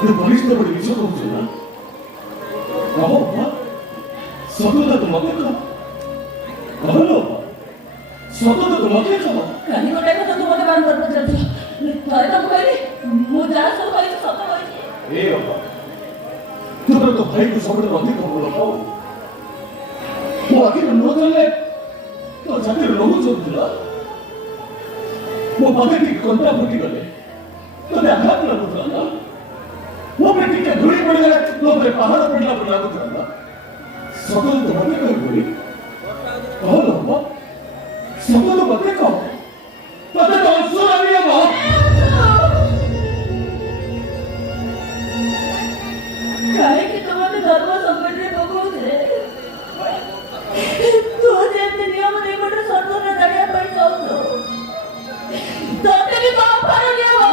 그 버리시다 버리 미쳐도 없잖아. 어?外だと負けた。Ano? Soto na tumaki ka mo? Kani ko tayo tutumuli ba ang barba dyan? Tayo na po kayo mudra sa kayo sa soto kayo. Iyo ba? Tubra to bhai ko sabra bandi ko bola pa. Mo akir no dale. To jate logo jodila. Mo pate ki konta puti gale. To ne aghat na putra na. Mo peti ke dhuri padi gale to pre pahad padla padla putra na. Soto to bandi ko gori. Ano ba? Soto to bandi ko. Pate to sura niya ba? काहे कि तुम्हारे धर्म संकट में बहुत है तो जैसे नियम नहीं बट सर्व ने दरिया पर जाओ तो तेरी बाप पर लिया वो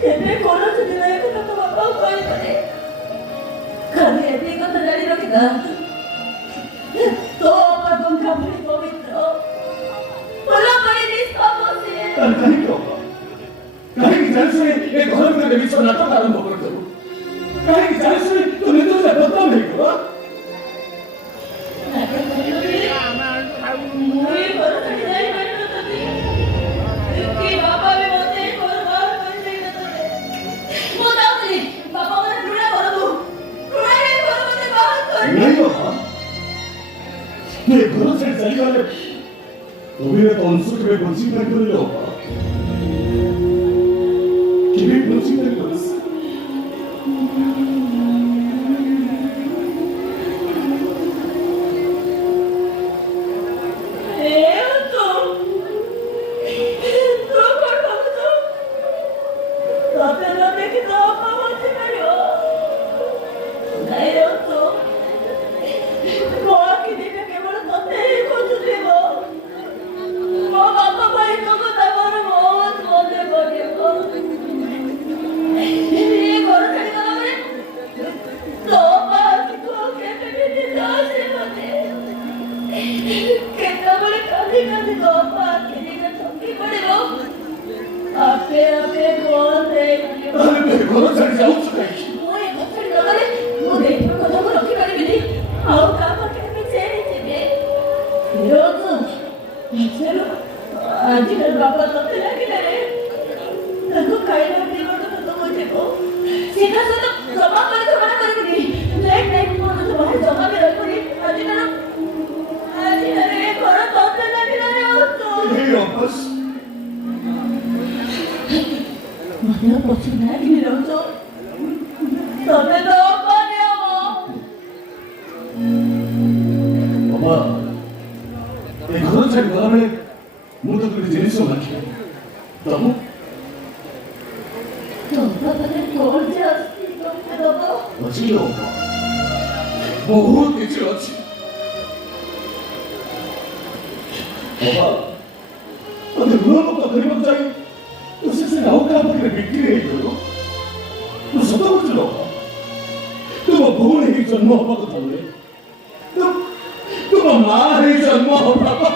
केने कोलो से दिलाए तो बाबा कोई करे खाली ऐसे को तो जारी रखेगा तो पर तुम कभी पवित्र बोला बड़ी निष्पाप से कहीं क्यों? कहीं की जान से एक घर में देवी से नाटक आरंभ कर दो। कहीं की जान से तो नित्य से बदला नहीं हुआ। मुझे भरोसा नहीं बैठा था कि बाबा भी बोलते हैं और बाहर कोई नहीं रहता है वो दादी बाबा ने ढूंढा बोला तू ढूंढा नहीं बोला मुझे बाहर कोई नहीं होगा। ये गुरु से चली वाले तुम्हें तो अंशुक में कुछ नहीं कर लो। किसी कुछ नहीं कर लो। आजकल बाबा सबसे लगे रहे तको काई ना भी बोलो तो मुझे को सीधा से तो जमा कर तो मना कर दी लेट नहीं बोलो तो बाहर जमा भी रख दी आजकल रे घर तो लगे रहे हो तो नहीं वापस मने पछी ना कि रहो तो तने तो पाने हो बाबा ये घर से घर में मुझे तो जिनिस मांगे तब तो पता कौन से अस्ती तुमने बाबा अच्छी हो बहुत अच्छी अच्छी बाबा अगर लोग तो करीब जाए उसे से राव का पकड़ बिक्री नहीं करो तो सब कुछ लो तुम भूल ही जन्म हो पाते तुम माँ ही जन्म हो पापा